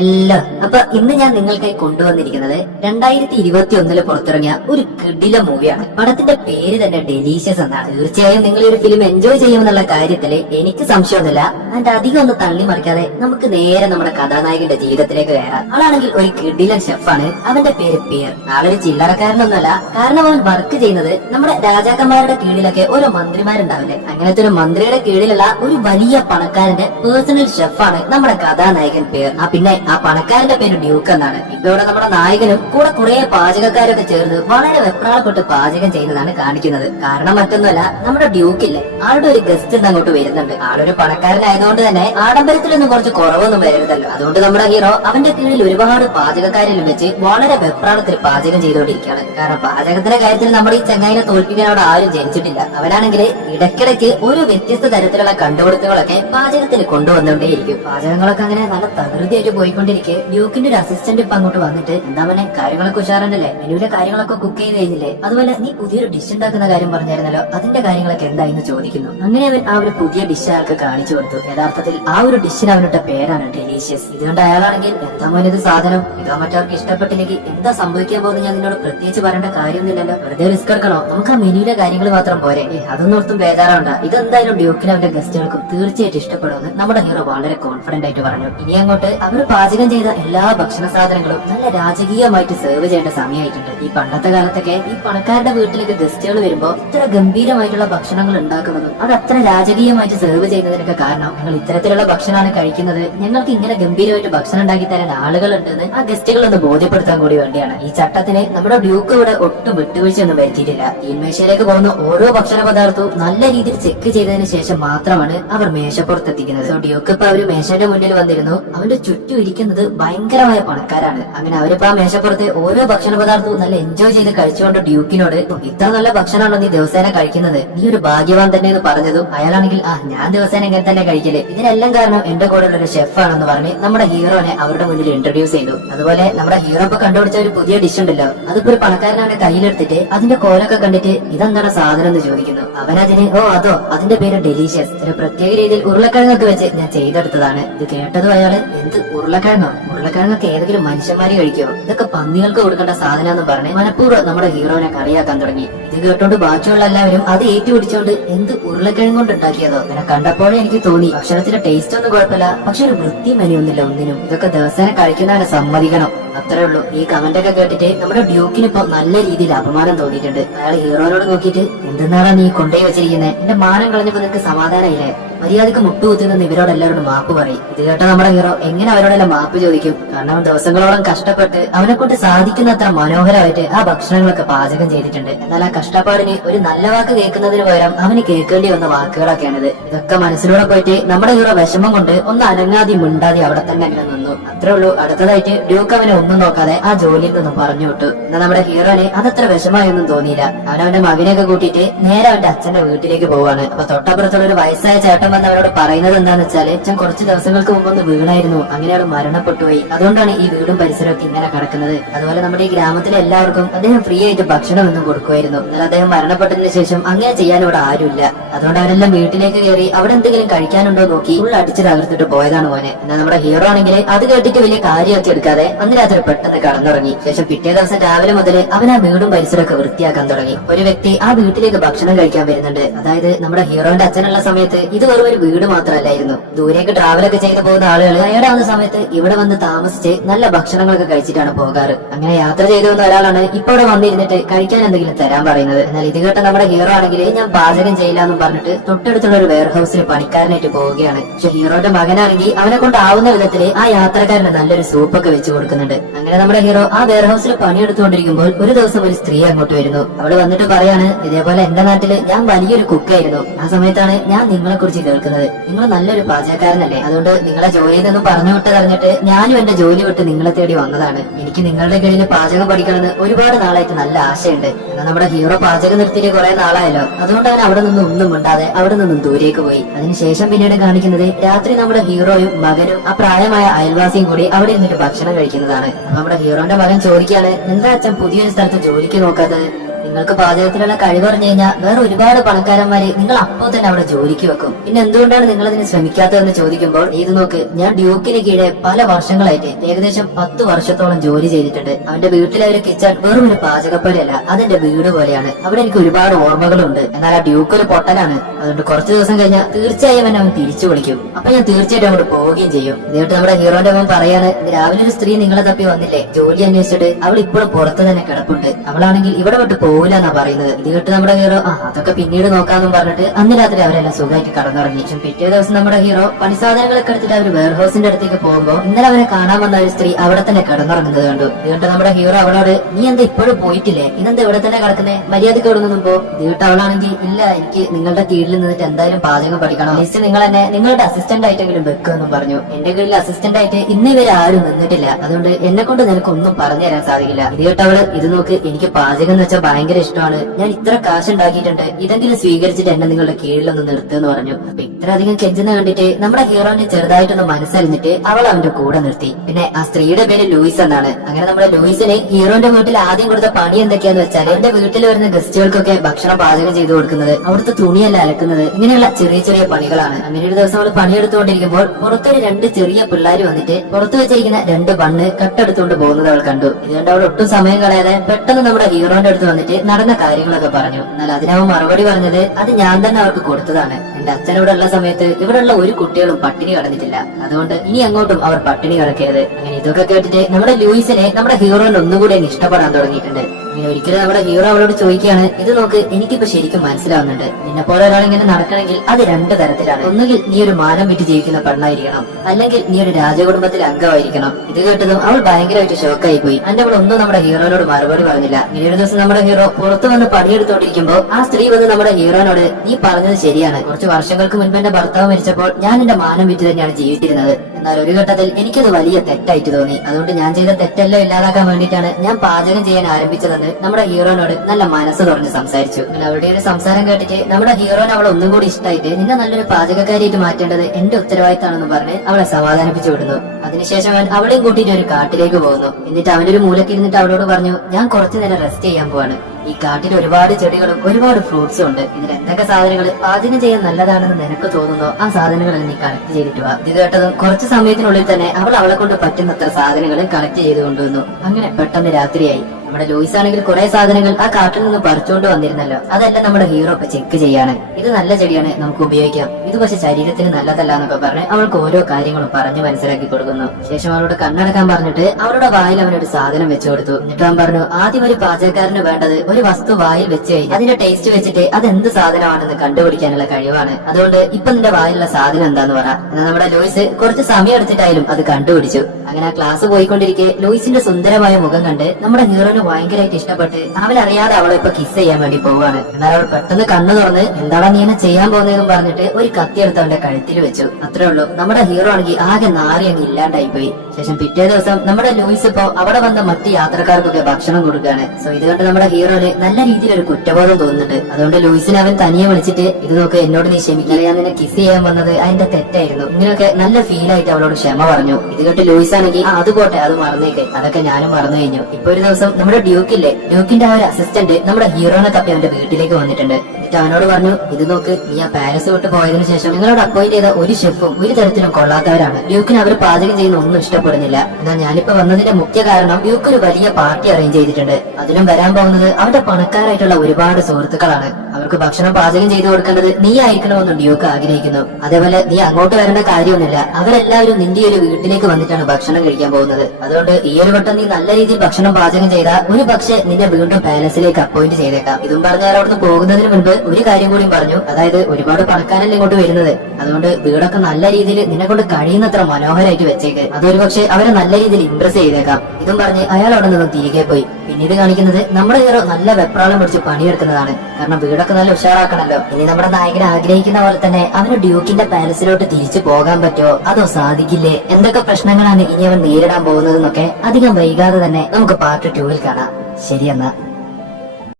എല്ലോ അപ്പൊ ഇന്ന് ഞാൻ നിങ്ങൾക്കായി കൊണ്ടുവന്നിരിക്കുന്നത് 2021 പുറത്തിറങ്ങിയ ഒരു കിടില മൂവിയാണ്. പടത്തിന്റെ പേര് തന്നെ ഡെലീഷ്യസ് എന്നാണ്. തീർച്ചയായും നിങ്ങൾ ഈ ഒരു ഫിലിം എൻജോയ് ചെയ്യുമെന്നുള്ള കാര്യത്തില് എനിക്ക് സംശയമൊന്നുമില്ല. അതിന്റെ അധികം ഒന്ന് തള്ളി മറിക്കാതെ നമുക്ക് നേരെ നമ്മുടെ കഥാനായകന്റെ ജീവിതത്തിലേക്ക് കയറാം. ആളാണെങ്കിൽ ഒരു കിടിലൻ ഷെഫാണ്. അവന്റെ പേര് പിയർ. ആളൊരു ചില്ലറക്കാരനൊന്നുമല്ല. കാരണം അവൻ വർക്ക് ചെയ്യുന്നത് നമ്മുടെ രാജാക്കന്മാരുടെ കീഴിലൊക്കെ ഓരോ മന്ത്രിമാരുണ്ടാവില്ലേ, അങ്ങനത്തെ ഒരു മന്ത്രിയുടെ കീഴിലുള്ള ഒരു വലിയ പണക്കാരന്റെ പേഴ്സണൽ ഷെഫാണ് നമ്മുടെ കഥാനായകൻ പിയർ. പിന്നെ ആ പണക്കാരന്റെ പേര് ഡ്യൂക്ക് എന്നാണ്. ഇതോടെ നമ്മുടെ നായകനും കൂടെ കുറെ പാചകക്കാരൊക്കെ ചേർന്ന് വളരെ വെപ്രാളപ്പെട്ട് പാചകം ചെയ്യുന്നതാണ് കാണിക്കുന്നത്. കാരണം മറ്റൊന്നുമല്ല, നമ്മുടെ ഡ്യൂക്കില്ലേ, ആളുടെ ഒരു ഗസ്റ്റ് അങ്ങോട്ട് വരുന്നുണ്ട്. ആളൊരു പണക്കാരനായതുകൊണ്ട് തന്നെ ആഡംബരത്തിലൊന്നും കുറച്ച് കുറവൊന്നും വരരുതല്ലോ. അതുകൊണ്ട് നമ്മുടെ ഹീറോ അവന്റെ കീഴിൽ ഒരുപാട് പാചകക്കാരിലും വെച്ച് വളരെ വെപ്രാളത്തിൽ പാചകം ചെയ്തുകൊണ്ടിരിക്കുകയാണ്. കാരണം പാചകത്തിന്റെ കാര്യത്തിൽ നമ്മുടെ ഈ ചങ്ങായിനെ തോൽപ്പിക്കാൻ അവിടെ ആരും ജനിച്ചിട്ടില്ല. അവനാണെങ്കിൽ ഇടയ്ക്കിടയ്ക്ക് ഓരോ വ്യത്യസ്ത തരത്തിലുള്ള കണ്ടുപിടുത്തങ്ങളൊക്കെ പാചകത്തിൽ കൊണ്ടുവന്നുകൊണ്ടേയിരിക്കും. പാചകങ്ങളൊക്കെ അങ്ങനെ നല്ല തകൃതിയായിട്ട് പോയിക്കൊണ്ടിരിക്കെ ഡ്യൂക്കിന്റെ ഒരു അസിസ്റ്റന്റ് ഇപ്പൊ അങ്ങോട്ട് വന്നിട്ട്, എന്താ മോനെ കാര്യങ്ങളൊക്കെ ഉഷാറുണ്ടല്ലേ, മെനുവിലെ കാര്യങ്ങളൊക്കെ കുക്ക് ചെയ്ത് കഴിഞ്ഞില്ലേ, അതുപോലെ നീ പുതിയൊരു ഡിഷ് ഉണ്ടാക്കുന്ന കാര്യം പറഞ്ഞായിരുന്നല്ലോ, അതിന്റെ കാര്യങ്ങളൊക്കെ എന്തായെന്ന് ചോദിക്കുന്നു. അങ്ങനെ അവൻ ആ ഒരു പുതിയ ഡിഷ് അയാൾക്ക് കാണിച്ചു കൊടുത്തു. യഥാർത്ഥത്തിൽ ആ ഒരു ഡിഷിന് അവരുടെ പേരാണ് ഡെലീഷ്യസ്. ഇതുകൊണ്ട് അയാളാണെങ്കിൽ, എന്താ മോനെ ഇത് സാധനം, ഇതോ മറ്റവർക്ക് ഇഷ്ടപ്പെട്ടില്ലെങ്കിൽ എന്താ സംഭവിക്കാൻ പോകുന്നത് ഞാൻ നിന്നോട് പ്രത്യേകിച്ച് പറയേണ്ട കാര്യമൊന്നുമില്ലല്ലോ, വെറുതെ റിസ്ക് എടുക്കണോ, നമുക്ക് ആ മെനുവിലെ കാര്യങ്ങൾ മാത്രം പോരെ, അതൊന്നും ഓർത്തും ബേജാറാവണ്ട, ഇതെന്തായാലും ഡ്യൂക്കിന് അവന്റെ ഗസ്റ്റുകൾക്കും തീർച്ചയായിട്ടും ഇഷ്ടപ്പെടുമെന്ന് നമ്മുടെ ഹീറോ വളരെ കോൺഫിഡന്റ് ആയിട്ട് പറഞ്ഞു. ഇനി അങ്ങോട്ട് അവർ പാചകം ചെയ്ത എല്ലാ ഭക്ഷണ സാധനങ്ങളും നല്ല രാജകീയമായിട്ട് സെർവ് ചെയ്യേണ്ട സമയമായിട്ടുണ്ട്. ഈ പണ്ടത്തെ കാലത്തൊക്കെ ഈ പണക്കാരുടെ വീട്ടിലേക്ക് ഗസ്റ്റുകൾ വരുമ്പോ ഇത്ര ഗംഭീരമായിട്ടുള്ള ഭക്ഷണങ്ങൾ ഉണ്ടാക്കുന്നതും അത് അത്ര രാജകീയമായിട്ട് സെർവ് ചെയ്യുന്നതിനൊക്കെ കാരണം, ഞങ്ങൾ ഇത്തരത്തിലുള്ള ഭക്ഷണമാണ് കഴിക്കുന്നത്, ഞങ്ങൾക്ക് ഇങ്ങനെ ഗംഭീരമായിട്ട് ഭക്ഷണം ഉണ്ടാക്കി തരാൻ ആളുകളുണ്ടെന്ന് ആ ഗസ്റ്റുകളൊന്ന് ബോധ്യപ്പെടുത്താൻ കൂടി വേണ്ടിയാണ്. ഈ ചട്ടത്തിന് നമ്മുടെ ഡ്യൂക്ക് ഇവിടെ ഒട്ടും വിട്ടുവീഴ്ചയൊന്നും വരുത്തിയിട്ടില്ല. തീന്മേശയിലേക്ക് പോകുന്ന ഓരോ ഭക്ഷണ പദാർത്ഥവും നല്ല രീതിയിൽ ചെക്ക് ചെയ്തതിന് ശേഷം മാത്രമാണ് അവർ മേശപ്പുറത്തെത്തിക്കുന്നത്. ഡ്യൂക്ക് ഇപ്പൊ അവര് മേശയുടെ മുന്നിൽ വന്നിരുന്നു. അവന്റെ ചുറ്റും ഇരിക്കുന്നത് ഭയങ്കരമായ പണക്കാരാണ്. അങ്ങനെ അവരിപ്പോ ആ മേശപ്പുറത്ത് ഓരോ ഭക്ഷണ പദാർത്ഥവും നല്ല എൻജോയ് ചെയ്ത് കഴിച്ചുകൊണ്ട് ഡ്യൂക്കിനോട്, ഇത്ര നല്ല ഭക്ഷണമാണോ നീ ദിവസേന കഴിക്കുന്നത്, നീ ഒരു ഭാഗ്യവാൻ തന്നെ എന്ന് പറഞ്ഞതും അയാളാണെങ്കിൽ, ഞാൻ ദിവസേന ഇങ്ങനെ തന്നെ കഴിക്കല്, ഇതിനെല്ലാം കാരണം എന്റെ കൂടെ ഉള്ള ഒരു ഷെഫാണെന്ന് പറഞ്ഞ് നമ്മുടെ ഹീറോനെ അവരുടെ മുന്നിൽ ഇൻട്രൊഡ്യൂസ് ചെയ്തു. അതുപോലെ നമ്മുടെ ഹീറോ ഇപ്പൊ കണ്ടുപിടിച്ച ഒരു പുതിയ ഡിഷ് ഉണ്ടല്ലോ, അതിപ്പോ ഒരു പണക്കാരനാണ് കയ്യിലെടുത്തിട്ട് അതിന്റെ കോലൊക്കെ കണ്ടിട്ട് ഇതെന്താണ് സാധനം എന്ന് ചോദിക്കുന്നു. അവനതിന്, അതോ അതിന്റെ പേര് ഡെലീഷ്യസ്, ഒരു പ്രത്യേക രീതിയിൽ ഉരുളക്കിഴങ്ങൊക്കെ വെച്ച് ഞാൻ ചെയ്തെടുത്തതാണ്. ഇത് കേട്ടതും അയാള്, എന്ത് ഉരുളക്കിഴങ്ങോ, ഉരുളക്കിഴങ്ങൊക്കെ ഏതെങ്കിലും മനുഷ്യന്മാര് കഴിക്കോ, ഇതൊക്കെ പന്നികൾക്ക് കൊടുക്കേണ്ട സാധനം എന്ന് പറഞ്ഞ് മനഃപൂർവ്വം നമ്മുടെ ഹീറോനെ കളിയാക്കാൻ തുടങ്ങി. ഇത് കേട്ടോണ്ട് ബാക്കിയുള്ള എല്ലാവരും അത് ഏറ്റുപിടിച്ചോണ്ട്, എന്ത് ഉരുളക്കിഴങ്ങ് കൊണ്ട് ഉണ്ടാക്കിയതോ, അങ്ങനെ കണ്ടപ്പോഴേ എനിക്ക് തോന്നി ഭക്ഷണത്തിന്റെ ടേസ്റ്റ് ഒന്നും കുഴപ്പമില്ല, പക്ഷെ ഒരു വൃത്തി മെനിയൊന്നുമില്ല ഒന്നിനും, ഇതൊക്കെ ദിവസേന കഴിക്കുന്നവനെ സമ്മതിക്കണം. അത്രേ ഉള്ളൂ. ഈ കമന്റ് ഒക്കെ കേട്ടിട്ട് നമ്മുടെ ഡ്യൂക്കിന് ഇപ്പൊ നല്ല രീതിയിൽ അപമാനം തോന്നിയിട്ടുണ്ട്. അയാൾ ഹീറോനോട് നോക്കിയിട്ട്, എന്തെന്നാണ് നീ കൊണ്ടുപോയി വെച്ചിരിക്കുന്നത്, എന്റെ മാനം കളഞ്ഞപ്പോ നിനക്ക് സമാധാനമില്ലേ, മര്യാദക്ക് മുട്ടുകുത്തുന്ന ഇവരോടെല്ലാവരോടും മാപ്പ് പറയും. ഇത് കേട്ട നമ്മുടെ ഹീറോ എങ്ങനെ അവരോടെല്ലാം മാപ്പ് ചോദിക്കും? കാരണം ദിവസങ്ങളോളം കഷ്ടപ്പെട്ട് അവനെ കൊണ്ട് സാധിക്കുന്ന അത്ര മനോഹരമായിട്ട് ആ ഭക്ഷണങ്ങളൊക്കെ പാചകം ചെയ്തിട്ടുണ്ട്. എന്നാൽ ആ കഷ്ടപ്പാടിന് ഒരു നല്ല വാക്ക് കേൾക്കുന്നതിന് പകരം അവന് കേൾക്കേണ്ടി വന്ന വാക്കുകളൊക്കെയാണിത്. ഇതൊക്കെ മനസ്സിലൂടെ പോയിട്ട് നമ്മുടെ ഹീറോ വിഷമം കൊണ്ട് ഒന്ന് അനങ്ങാതി മിണ്ടാതി അവിടെ തന്നെ അങ്ങനെ നിന്നു. അത്രേ ഉള്ളൂ. അടുത്തതായിട്ട് ഡ്യൂക്ക് അവനെ ഒന്നും നോക്കാതെ ആ ജോലിയിൽ നിന്നും പറഞ്ഞു വിട്ടു. എന്നാൽ നമ്മുടെ ഹീറോനെ അതത്ര വിഷമമായൊന്നും തോന്നിയില്ല. അവനവന്റെ മകനെയൊക്കെ കൂട്ടിയിട്ട് നേരെ അവന്റെ അച്ഛന്റെ വീട്ടിലേക്ക് പോവാണ്. അപ്പൊ തൊട്ടപ്പുറത്തുള്ള ഒരു വയസ്സായ ചേട്ടൻ വന്ന് അവരോട് പറയുന്നത് എന്താണെന്ന് വെച്ചാല്, അച്ഛൻ കുറച്ച് ദിവസങ്ങൾക്ക് മുമ്പ് ഒന്ന് വീണായിരുന്നു, അങ്ങനെ അവിടെ മരണപ്പെട്ടുപോയി, അതുകൊണ്ടാണ് ഈ വീടും പരിസരമൊക്കെ ഇങ്ങനെ കിടക്കുന്നത്. അതുപോലെ നമ്മുടെ ഈ ഗ്രാമത്തിലെ എല്ലാവർക്കും അദ്ദേഹം ഫ്രീ ആയിട്ട് ഭക്ഷണം ഒന്നും കൊടുക്കുമായിരുന്നു. എന്നാൽ അദ്ദേഹം മരണപ്പെട്ടതിന് ശേഷം അങ്ങനെ ചെയ്യാൻ ഇവിടെ ആരുമില്ല. അതുകൊണ്ട് അവരെല്ലാം വീട്ടിലേക്ക് കയറി അവിടെ എന്തെങ്കിലും കഴിക്കാനുണ്ടോ നോക്കി ഫുൾ അടിച്ചു തകർത്തിട്ട് പോയതാണ് മോനെ. എന്നാൽ നമ്മുടെ ഹീറോ ആണെങ്കിൽ അത് കേട്ടിട്ട് വലിയ കാര്യമൊക്കെ എടുക്കാതെ അന്ന് രാത്രി പെട്ടെന്ന് കടന്നുറങ്ങി. ശേഷം പിറ്റേ ദിവസം രാവിലെ മുതൽ അവൻ ആ വീടും പരിസരമൊക്കെ വൃത്തിയാക്കാൻ തുടങ്ങി. ഒരു വ്യക്തി ആ വീട്ടിലേക്ക് ഭക്ഷണം കഴിക്കാൻ വരുന്നുണ്ട്. അതായത് നമ്മുടെ ഹീറോന്റെ അച്ഛനുള്ള സമയത്ത് ഇത് വെറും ഒരു വീട് മാത്രമല്ലായിരുന്നു, ദൂരേക്ക് ട്രാവലൊക്കെ ചെയ്ത് പോകുന്ന ആളുകൾ അയാളാവുന്ന സമയത്ത് ഇവിടെ വന്ന് താമസിച്ച് നല്ല ഭക്ഷണങ്ങളൊക്കെ കഴിച്ചിട്ടാണ് പോകാറ്. അങ്ങനെ യാത്ര ചെയ്തു വന്ന ഒരാളാണ് ഇപ്പൊ ഇവിടെ വന്നിരുന്നിട്ട് കഴിക്കാൻ എന്തെങ്കിലും തരാൻ പറയുന്നത്. എന്നാൽ ഇത് കേട്ട നമ്മുടെ ഹീറോ ആണെങ്കിൽ, ഞാൻ പാചകം ചെയ്യില്ല എന്നും പറഞ്ഞിട്ട് തൊട്ടടുത്തുള്ള ഒരു വെയർ ഹൗസിൽ പണിക്കാരനായിട്ട് പോവുകയാണ്. പക്ഷെ ഹീറോയുടെ മകനാണെങ്കിൽ അവനെ കൊണ്ടാവുന്ന വിധത്തില് ആ യാത്രക്കാരന് നല്ലൊരു സൂപ്പൊക്കെ വെച്ച് കൊടുക്കുന്നുണ്ട്. അങ്ങനെ നമ്മുടെ ഹീറോ ആ വെയർ ഹൗസിൽ പണിയെടുത്തുകൊണ്ടിരിക്കുമ്പോൾ ഒരു ദിവസം ഒരു സ്ത്രീ അങ്ങോട്ട് വരുന്നു. അവള് വന്നിട്ട് പറയാണ്, ഇതേപോലെ എന്റെ നാട്ടില് ഞാൻ വലിയൊരു കുക്കായിരുന്നു, ആ സമയത്താണ് ഞാൻ നിങ്ങളെ കുറിച്ച് കേൾക്കുന്നത്, നിങ്ങൾ നല്ലൊരു പാചകക്കാരനല്ലേ, അതുകൊണ്ട് നിങ്ങളെ ജോലിയിൽ നിന്നും പറഞ്ഞു വിട്ടതറിഞ്ഞിട്ട് ഞാനും എന്റെ ജോലി വിട്ട് നിങ്ങളെ തേടി വന്നതാണ്. എനിക്ക് നിങ്ങളുടെ കീഴിൽ പാചകം പഠിക്കണമെന്ന് ഒരുപാട് നാളായിട്ട് നല്ല ആശയുണ്ട്. എന്നാൽ നമ്മുടെ ഹീറോ പാചകം നിർത്തിയിട്ട് കുറെ നാളായല്ലോ, അതുകൊണ്ട് അവൻ അവിടെ നിന്നും ഒന്നും മിണ്ടാതെ അവിടെ നിന്നും ദൂരേക്ക് പോയി. അതിനുശേഷം പിന്നീട് കാണിക്കുന്നത് രാത്രി നമ്മുടെ ഹീറോയും മകനും ആ പ്രായമായ അയൽവാസിയും കൂടി അവിടെ ഇരുന്നിട്ട് ഭക്ഷണം കഴിക്കുന്നതാണ്. അപ്പൊ നമ്മുടെ ഹീറോന്റെ മകൻ ചോദിക്കുകയാണ്, എന്താ അച്ഛൻ പുതിയൊരു സ്ഥലത്ത് ജോലിക്ക് നോക്കാത്തത്, നിങ്ങൾക്ക് പാചകത്തിലുള്ള കഴിവ് പറഞ്ഞു കഴിഞ്ഞാൽ വേറെ ഒരുപാട് പണക്കാരന്മാര് നിങ്ങൾ അപ്പോൾ തന്നെ അവിടെ ജോലിക്ക് വെക്കും. പിന്നെ എന്തുകൊണ്ടാണ് നിങ്ങൾ അതിന് ശ്രമിക്കാത്തതെന്ന് ചോദിക്കുമ്പോൾ ഇത് നോക്ക്, ഞാൻ ഡ്യൂക്കിന് കീഴെ പല വർഷങ്ങളായിട്ട് ഏകദേശം 10 വർഷത്തോളം ജോലി ചെയ്തിട്ടുണ്ട്. അവന്റെ വീട്ടിലെ ഒരു കിച്ചൺ വെറും ഒരു പാചകപ്പടിയല്ല, അതെന്റെ വീട് പോലെയാണ്. അവിടെ എനിക്ക് ഒരുപാട് ഓർമ്മകളുണ്ട്. എന്നാൽ ആ ഡ്യൂക്ക് ഒരു പൊട്ടനാണ്. അതുകൊണ്ട് കുറച്ച് ദിവസം കഴിഞ്ഞാൽ തീർച്ചയായും എന്നെ അവൻ തിരിച്ചു വിളിക്കും. അപ്പൊ ഞാൻ തീർച്ചയായിട്ടും അങ്ങോട്ട് പോവുകയും ചെയ്യും. എന്നിട്ട് നമ്മുടെ ഹീറോന്റെ അവൻ പറയാണ്, രാവിലെ ഒരു സ്ത്രീ നിങ്ങളെ തപ്പി വന്നില്ലേ ജോലി അന്വേഷിച്ചിട്ട്, അവൾ ഇപ്പോഴും പുറത്ത് തന്നെ കിടപ്പുണ്ട്. അവളാണെങ്കിൽ ഇവിടെ വിട്ട് പോകില്ല എന്നാ പറയുന്നത്. ഇത് കേട്ട് നമ്മുടെ ഹീറോ അതൊക്കെ പിന്നീട് നോക്കാന്നും പറഞ്ഞിട്ട് അന്ന് രാത്രി അവരെല്ലാം സുഖമായിട്ട് കടന്നുറങ്ങി. പിറ്റേ ദിവസം നമ്മുടെ ഹീറോ പണിസാധനങ്ങളൊക്കെ എടുത്തിട്ട് അവർ വെയർ ഹൗസിന്റെ അടുത്തേക്ക് പോകുമ്പോൾ ഇന്നലെ അവനെ കാണാൻ വന്ന ഒരു സ്ത്രീ അവിടെ തന്നെ കിടന്നുറങ്ങുന്നത് കണ്ടു. ഇത് നമ്മുടെ ഹീറോ അവളോട്, നീ എന്താ ഇപ്പോഴും പോയിട്ടില്ലേ, ഇതെന്താ ഇവിടെ തന്നെ കിടക്കുന്നേ, മര്യാദക്ക് കിടന്നു പോ. ഇത് അവളാണെങ്കിൽ, ഇല്ല എനിക്ക് നിങ്ങളുടെ കീഴിൽ നിന്നിട്ട് എന്തായാലും പാചകം പഠിക്കണം, ലിസ്റ്റ് നിങ്ങൾ എന്നെ നിങ്ങളുടെ അസിസ്റ്റന്റ് ആയിട്ടെങ്കിലും വെക്കുമെന്നും പറഞ്ഞു. എന്റെ കീഴിൽ അസിസ്റ്റന്റ് ആയിട്ട് ഇന്ന് ഇവരെ ആരും നിന്നിട്ടില്ല, അതുകൊണ്ട് എന്നെ കൊണ്ട് നിനക്കൊന്നും പറഞ്ഞു തരാൻ സാധിക്കില്ല. ഇത് കേട്ടവള്, ഇത് നോക്ക്, എനിക്ക് പാചകം എന്ന് വെച്ചാൽ ഭയങ്കര ഇഷ്ടമാണ്, ഞാൻ ഇത്ര കാശ് ഉണ്ടാക്കിയിട്ടുണ്ട്, ഇതെങ്കിലും സ്വീകരിച്ചിട്ട് എന്നെ നിങ്ങളുടെ കീഴിലൊന്ന് നിർത്തുമെന്ന് പറഞ്ഞു. അപ്പൊ ഇത്രയധികം കെഞ്ചുന്ന കണ്ടിട്ട് നമ്മുടെ ഹീറോനെ ചെറുതായിട്ടൊന്ന് മനസ്സറിഞ്ഞിട്ട് അവൾ അവന്റെ കൂടെ നിർത്തി. പിന്നെ ആ സ്ത്രീയുടെ പേര് ലൂയിസ് എന്നാണ്. അങ്ങനെ നമ്മുടെ ലൂയിസിന് ഹീറോന്റെ വീട്ടിൽ ആദ്യം കൊടുത്ത പണി എന്തൊക്കെയാന്ന് വെച്ചാൽ എന്റെ വീട്ടിൽ വരുന്ന ഗസ്റ്റുകൾക്കൊക്കെ ഭക്ഷണം പാചകം ചെയ്തു കൊടുക്കുന്നത്, അവിടുത്തെ തുണിയല്ല അലക്കുന്നത്, ഇങ്ങനെയുള്ള ചെറിയ ചെറിയ പണികളാണ്. അങ്ങനെ ഒരു ദിവസം അവൾ പണിയെടുത്തുകൊണ്ടിരിക്കുമ്പോൾ പുറത്തൊരു 2 ചെറിയ പിള്ളേർ വന്നിട്ട് പുറത്തു വെച്ചിരിക്കുന്ന 2 ബണ്ണ് കട്ടെടുത്തുകൊണ്ട് പോകുന്നത് അവൾ കണ്ടു. ഇതുകൊണ്ട് അവൾ ഒട്ടും സമയം കളയാതെ പെട്ടെന്ന് നമ്മുടെ ഹീറോന്റെ അടുത്ത് വന്നിട്ട് നടന്ന കാര്യങ്ങളൊക്കെ പറഞ്ഞു. എന്നാൽ അതിനവൻ മറുപടി പറഞ്ഞത്, അത് ഞാൻ തന്നെ അവർക്ക് കൊടുത്തതാണ്. എന്റെ അച്ഛൻ ഇവിടെ ഉള്ള സമയത്ത് ഇവിടെയുള്ള ഒരു കുട്ടികളും പട്ടിണി കിടന്നിട്ടില്ല, അതുകൊണ്ട് ഇനി അങ്ങോട്ടും അവർ പട്ടിണി കിടക്കരുത്. അങ്ങനെ ഇതൊക്കെ കേട്ടിട്ട് നമ്മുടെ ലൂയിസിനെ നമ്മുടെ ഹീറോനെ ഒന്നുകൂടി ഇഷ്ടപ്പെടാൻ തുടങ്ങിയിട്ടുണ്ട്. അങ്ങനെ ഒരിക്കലും നമ്മുടെ ഹീറോ അവളോട് ചോദിക്കുകയാണ്, ഇത് നോക്ക്, എനിക്കിപ്പോ ശരിക്കും മനസ്സിലാവുന്നുണ്ട്, നിന്നെ പോലെ ഒരാളിങ്ങനെ നടക്കണമെങ്കിൽ അത് 2 തരത്തിലാണ്. ഒന്നുകിൽ നീ ഒരു മാനം വിറ്റ് ജീവിക്കുന്ന പെണ്ണായിരിക്കണം, അല്ലെങ്കിൽ നീ ഒരു രാജകുടുംബത്തിലെ അംഗമായിരിക്കണം. ഇത് കേട്ടതും അവൾ ഭയങ്കരമായിട്ട് ഷോക്കായി പോയി. അവൾ ഒന്നും നമ്മുടെ ഹീറോനോട് മറുപടി പറഞ്ഞില്ല. ഇങ്ങനെ ഒരു ദിവസം നമ്മുടെ ഹീറോ പുറത്തു വന്ന് പണിയെടുത്തോണ്ടിരിക്കുമ്പോൾ ആ സ്ത്രീ വന്ന് നമ്മുടെ ഹീറോനോട്, നീ പറഞ്ഞത് ശരിയാണ്, കുറച്ച് വർഷങ്ങൾക്ക് മുൻപ് എന്റെ ഭർത്താവ് മരിച്ചപ്പോൾ ഞാൻ എന്റെ മാനം വിറ്റ് തന്നെയാണ് ജീവിച്ചിരുന്നത്. എന്നാൽ ഒരു ഘട്ടത്തിൽ എനിക്കത് വലിയ തെറ്റായിട്ട് തോന്നി, അതുകൊണ്ട് ഞാൻ ചെയ്ത തെറ്റെല്ലാം ഇല്ലാതാക്കാൻ വേണ്ടിയിട്ടാണ് ഞാൻ പാചകം ചെയ്യാൻ ആരംഭിച്ചതെന്ന് നമ്മുടെ ഹീറോനോട് നല്ല മനസ്സ് തുറന്ന് സംസാരിച്ചു. പിന്നെ അവരുടെ ഒരു സംസാരം കേട്ടിട്ട് നമ്മുടെ ഹീറോന് അവളെ ഒന്നും കൂടി ഇഷ്ടമായിട്ട്, നിന്നെ നല്ലൊരു പാചകക്കാരിയായിട്ട് മാറ്റേണ്ടത് എന്റെ ഉത്തരവാദിത്തമാണെന്ന് പറഞ്ഞ് അവളെ സമാധാനിപ്പിച്ചു വിടുന്നു. അതിനുശേഷം അവൻ അവളെയും കൂട്ടിയിട്ട് ഒരു കാട്ടിലേക്ക് പോകുന്നു. എന്നിട്ട് അവന്റെ ഒരു മൂലക്കിരുന്നിട്ട് അവളോട് പറഞ്ഞു, ഞാൻ കുറച്ചു നേരം റെസ്റ്റ് ചെയ്യാൻ പോവാണ്. ഈ കാട്ടിൽ ഒരുപാട് ചെടികളും ഒരുപാട് ഫ്രൂട്ട്സും ഉണ്ട്. ഇതിൽ എന്തൊക്കെ സാധനങ്ങൾ പാചകം ചെയ്യാൻ നല്ലതാണെന്ന് നിനക്ക് തോന്നുന്നോ ആ സാധനങ്ങൾ നീ കളക്ട് ചെയ്തിട്ട് വാ. ഇത് കേട്ടതും കുറച്ച് സമയത്തിനുള്ളിൽ തന്നെ അവളെ കൊണ്ട് പറ്റുന്നത്ര സാധനങ്ങൾ കളക്ട് ചെയ്ത് കൊണ്ടുവന്നു. അങ്ങനെ പെട്ടെന്ന് രാത്രിയായി. നമ്മുടെ ലൂയിസ് ആണെങ്കിൽ കുറെ സാധനങ്ങൾ ആ കാട്ടിൽ നിന്ന് പറിച്ചുകൊണ്ട് വന്നിരുന്നല്ലോ, അതെല്ലാം നമ്മുടെ ഹീറോ ഒക്കെ ചെക്ക് ചെയ്യാണ്. ഇത് നല്ല ചെടിയാണ്, നമുക്ക് ഉപയോഗിക്കാം, ഇത് പക്ഷെ ശരീരത്തിന് നല്ലതല്ല എന്നൊക്കെ പറഞ്ഞ് അവൾക്ക് ഓരോ കാര്യങ്ങളും പറഞ്ഞു മനസ്സിലാക്കി കൊടുക്കുന്നു. ശേഷം അവളോട് കണ്ണടക്കാൻ പറഞ്ഞിട്ട് അവളുടെ വായിൽ അവനൊരു സാധനം വെച്ചു കൊടുത്തു. എന്നിട്ട് അവൻ പറഞ്ഞു, ആദ്യം ഒരു പാചകക്കാരന് വേണ്ടത് ഒരു വസ്തു വായിൽ വെച്ച് കഴിഞ്ഞാൽ അതിന്റെ ടേസ്റ്റ് വെച്ചിട്ട് അത് എന്ത് സാധനമാണെന്ന് കണ്ടുപിടിക്കാനുള്ള കഴിവാണ്. അതുകൊണ്ട് ഇപ്പൊ നിന്റെ വായിലുള്ള സാധനം എന്താന്ന് പറ. എന്നാൽ നമ്മുടെ ലൂയിസ് കുറച്ച് സമയം എടുത്തിട്ടായാലും അത് കണ്ടുപിടിച്ചു. അങ്ങനെ ആ ക്ലാസ് പോയിക്കൊണ്ടിരിക്കെ ലൂയിസിന്റെ സുന്ദരമായ മുഖം കണ്ട് നമ്മുടെ ഹീറോന് ഭയങ്കരമായിട്ട് ഇഷ്ടപ്പെട്ട് അവനറിയാതെ അവളെ ഇപ്പൊ കിസ് ചെയ്യാൻ വേണ്ടി പോവാണ്. എന്നാൽ അവൾ പെട്ടെന്ന് കണ്ണു തുറന്ന്, എന്താണ് നീ എന്നെ ചെയ്യാൻ പോകുന്നതെന്ന് പറഞ്ഞിട്ട് ഒരു കത്തി എടുത്ത് അവന്റെ കഴുത്തിൽ വെച്ചു. അത്രേ ഉള്ളൂ. നമ്മുടെ ഹീറോ ആണെങ്കിൽ ആകെ നാറി അങ്ങ് ഇല്ലാണ്ടായി പോയി. ശേഷം പിറ്റേ ദിവസം നമ്മുടെ ലൂയിസ് ഇപ്പോ അവിടെ വന്ന മറ്റ് യാത്രക്കാർക്കൊക്കെ ഭക്ഷണം കൊടുക്കുകയാണ്. സോ ഇത് കണ്ട് നമ്മുടെ ഹീറോന് നല്ല രീതിയിൽ ഒരു കുറ്റബോധം തോന്നുന്നുണ്ട്. അതുകൊണ്ട് ലൂയിസിനെ അവൻ തനിയെ വിളിച്ചിട്ട്, ഇത് നോക്ക്, എന്നോട് നീ ക്ഷമിക്കില്ല, ഞാൻ നിന്നെ കിസ് ചെയ്യാൻ വന്നത് അതിന്റെ തെറ്റായിരുന്നു, ഇങ്ങനെയൊക്കെ നല്ല ഫീൽ ആയിട്ട് അവളോട് ക്ഷമ പറഞ്ഞു. ഇത് കേട്ട് ലൂയിസ് ആണെങ്കിൽ, അത് പോട്ടെ, അത് മറന്നേക്ക്, അതൊക്കെ ഞാനും മറന്നു കഴിഞ്ഞു. ഇപ്പൊ ഒരു ദിവസം നമ്മുടെ ഡ്യൂക്കിന്റെ ആ ഒരു അസിസ്റ്റന്റ് നമ്മുടെ ഹീറോനെ തപ്പി അവന്റെ വീട്ടിലേക്ക് വന്നിട്ടുണ്ട്. എന്നിട്ട് അവനോട് പറഞ്ഞു, ഇത് നോക്ക്, നീ ആ പാരീസ് വിട്ട് പോയതിനു ശേഷം നിങ്ങളോട് അപ്പോയിന്റ് ചെയ്ത ഒരു ഷെഫും ഒരു തരത്തിലും കൊള്ളാത്തവരാണ്. ഡ്യൂക്കിന് അവർ പാചകം ചെയ്യുന്ന ഒന്നും ഇഷ്ടപ്പെടുന്നില്ല. എന്നാൽ ഞാനിപ്പോ വന്നതിന്റെ മുഖ്യ കാരണം ഡ്യൂക്ക് ഒരു വലിയ പാർട്ടി അറേഞ്ച് ചെയ്തിട്ടുണ്ട്. അതിലും വരാൻ പോകുന്നത് അവന്റെ പണക്കാരായിട്ടുള്ള ഒരുപാട് സുഹൃത്തുക്കളാണ്. അവർക്ക് ഭക്ഷണം പാചകം ചെയ്തു കൊടുക്കേണ്ടത് നീ ആയിരിക്കണമെന്ന് ഡ്യൂക്ക് ആഗ്രഹിക്കുന്നു. അതേപോലെ നീ അങ്ങോട്ട് വരേണ്ട കാര്യമൊന്നുമില്ല, അവരെല്ലാവരും നിന്റെ ഒരു വീട്ടിലേക്ക് വന്നിട്ടാണ് ഭക്ഷണം കഴിക്കാൻ പോകുന്നത്. അതുകൊണ്ട് ഈ ഒരു വട്ടം നീ നല്ല രീതിയിൽ ഭക്ഷണം പാചകം ചെയ്താൽ ഒരു പക്ഷേ നിന്നെ വീണ്ടും പാലസിലേക്ക് അപ്പോയിന്റ് ചെയ്തേക്കാം. ഇതും പറഞ്ഞ അവിടുന്ന് പോകുന്നതിന് മുൻപ് ഒരു കാര്യം കൂടി പറഞ്ഞു, അതായത് ഒരുപാട് പണക്കാരല്ലേ ഇങ്ങോട്ട് വരുന്നത്, അതുകൊണ്ട് വീടൊക്കെ നല്ല രീതിയിൽ നിന്നെ കൊണ്ട് കഴിയുന്നത്ര മനോഹരമായിട്ട് വെച്ചേക്ക്, അതൊരു പക്ഷേ അവരെ നല്ല രീതിയിൽ ഇംപ്രസ് ചെയ്തേക്കാം. ഇതും പറഞ്ഞ് അയാൾ അവിടെ നിന്നും തിരികെ പോയി. പിന്നീട് കാണിക്കുന്നത് നമ്മുടെ ഹീറോ നല്ല വെപ്രാളം പിടിച്ച് പണിയെടുക്കുന്നതാണ്. കാരണം വീടൊക്കെ നല്ല ഉഷാറാക്കണല്ലോ. ഇനി നമ്മുടെ നായകൻ ആഗ്രഹിക്കുന്ന പോലെ തന്നെ അവന് ഡ്യൂക്കിന്റെ പാലസിലോട്ട് തിരിച്ചു പോകാൻ പറ്റുമോ, അതോ സാധിക്കില്ലേ, എന്തൊക്കെ പ്രശ്നങ്ങളാണ് ഇനി അവൻ നേരിടാൻ പോകുന്നതെന്നൊക്കെ അധികം വൈകാതെ തന്നെ നമുക്ക് പാർട്ട് 2 കാണാം. ശരിയെന്നാ.